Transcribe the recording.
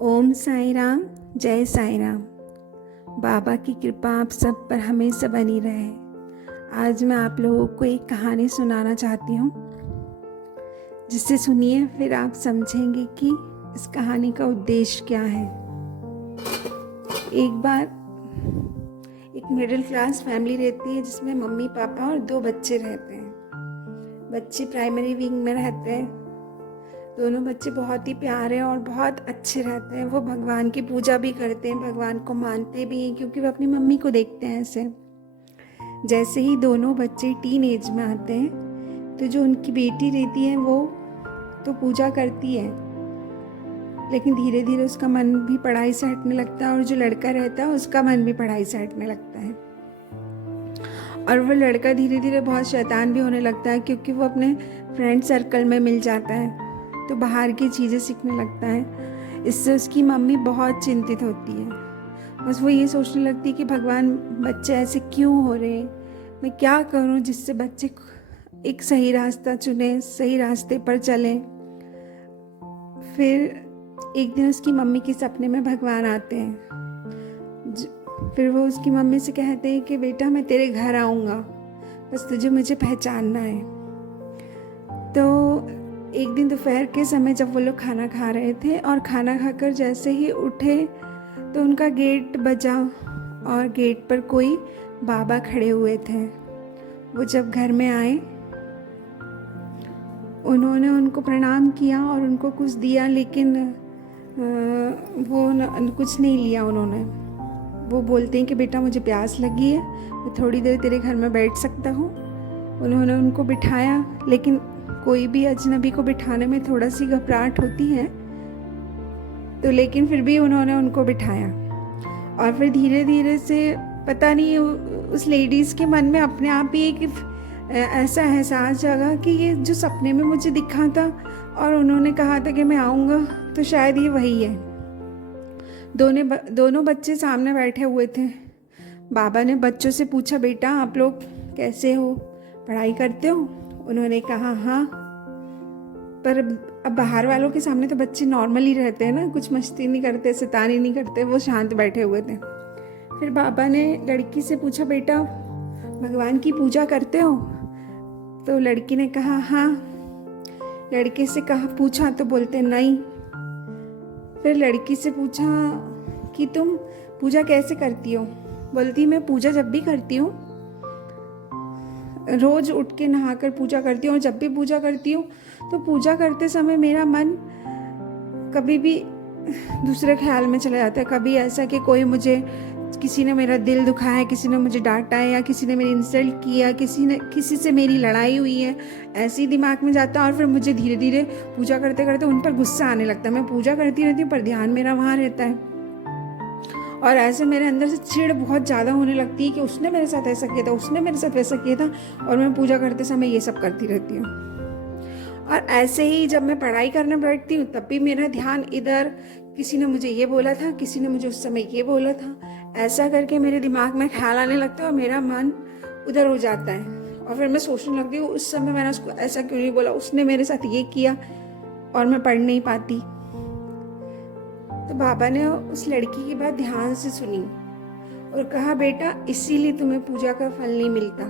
ओम साई राम, जय साई राम। बाबा की कृपा आप सब पर हमेशा बनी रहे। आज मैं आप लोगों को एक कहानी सुनाना चाहती हूँ, जिससे सुनिए फिर आप समझेंगे कि इस कहानी का उद्देश्य क्या है। एक बार एक मिडिल क्लास फैमिली रहती है, जिसमें मम्मी पापा और 2 बच्चे रहते हैं। बच्चे प्राइमरी विंग में रहते हैं। दोनों बच्चे बहुत ही प्यारे और बहुत अच्छे रहते हैं। वो भगवान की पूजा भी करते हैं, भगवान को मानते भी हैं, क्योंकि वो अपनी मम्मी को देखते हैं ऐसे। जैसे ही दोनों बच्चे टीन एज में आते हैं, तो जो उनकी बेटी रहती है वो तो पूजा करती है, लेकिन धीरे धीरे उसका मन भी पढ़ाई से हटने लगता है, और जो लड़का रहता है उसका मन भी पढ़ाई से हटने लगता है। और वो लड़का धीरे धीरे बहुत शैतान भी होने लगता है, क्योंकि वो अपने फ्रेंड सर्कल में मिल जाता है, तो बाहर की चीज़ें सीखने लगता है। इससे उसकी मम्मी बहुत चिंतित होती है। बस वो ये सोचने लगती है कि भगवान, बच्चे ऐसे क्यों हो रहे हैं, मैं क्या करूं जिससे बच्चे एक सही रास्ता चुने, सही रास्ते पर चलें। फिर एक दिन उसकी मम्मी के सपने में भगवान आते हैं। फिर वो उसकी मम्मी से कहते हैं कि बेटा, मैं तेरे घर आऊँगा, बस तुझे मुझे पहचानना है। तो एक दिन दोपहर के समय जब वो लोग खाना खा रहे थे, और खाना खाकर जैसे ही उठे तो उनका गेट बजा, और गेट पर कोई बाबा खड़े हुए थे। वो जब घर में आए, उन्होंने उनको प्रणाम किया और उनको कुछ दिया, लेकिन कुछ नहीं लिया उन्होंने। वो बोलते हैं कि बेटा, मुझे प्यास लगी है, मैं थोड़ी देर तेरे घर में बैठ सकता हूँ। उन्होंने उनको बिठाया, लेकिन कोई भी अजनबी को बिठाने में थोड़ा सी घबराहट होती है, तो लेकिन फिर भी उन्होंने उनको बिठाया। और फिर धीरे धीरे से पता नहीं उस लेडीज़ के मन में अपने आप ही एक ऐसा एहसास जगा कि ये जो सपने में मुझे दिखा था और उन्होंने कहा था कि मैं आऊँगा, तो शायद ये वही है। दोनों बच्चे सामने बैठे हुए थे। बाबा ने बच्चों से पूछा, बेटा आप लोग कैसे हो, पढ़ाई करते हो? उन्होंने कहा हाँ। पर अब बाहर वालों के सामने तो बच्चे नॉर्मली रहते हैं ना, कुछ मस्ती नहीं करते, शैतानी नहीं करते, वो शांत बैठे हुए थे। फिर बाबा ने लड़की से पूछा, बेटा भगवान की पूजा करते हो? तो लड़की ने कहा हाँ। लड़के से पूछा तो बोलते नहीं। फिर लड़की से पूछा कि तुम पूजा कैसे करती हो? बोलती मैं पूजा जब भी करती हूँ, रोज़ उठ के नहाकर पूजा करती हूँ, और जब भी पूजा करती हूँ तो पूजा करते समय मेरा मन कभी भी दूसरे ख्याल में चला जाता है। कभी ऐसा कि किसी ने मेरा दिल दुखाया है, किसी ने मुझे डांटा है, या किसी ने मेरी इंसल्ट किया, किसी से मेरी लड़ाई हुई है, ऐसे ही दिमाग में जाता है। और फिर मुझे धीरे धीरे पूजा करते करते उन पर गुस्सा आने लगता है। मैं पूजा करती रहती हूँ, पर ध्यान मेरा वहाँ रहता है, और ऐसे मेरे अंदर से चिढ़ बहुत ज़्यादा होने लगती है कि उसने मेरे साथ ऐसा किया था, उसने मेरे साथ वैसा किया था, और मैं पूजा करते समय ये सब करती रहती हूँ। और ऐसे ही जब मैं पढ़ाई करने बैठती हूँ, तब भी मेरा ध्यान इधर, किसी ने मुझे ये बोला था, किसी ने मुझे उस समय ये बोला था, ऐसा करके मेरे दिमाग में ख्याल आने लगता है, और मेरा मन उधर हो जाता है। और फिर मैं सोचने लगती हूँ, उस समय मैंने उसको ऐसा क्यों नहीं बोला, उसने मेरे साथ ये किया, और मैं पढ़ नहीं पाती। तो बाबा ने उस लड़की की बात ध्यान से सुनी और कहा, बेटा इसीलिए तुम्हें पूजा का फल नहीं मिलता।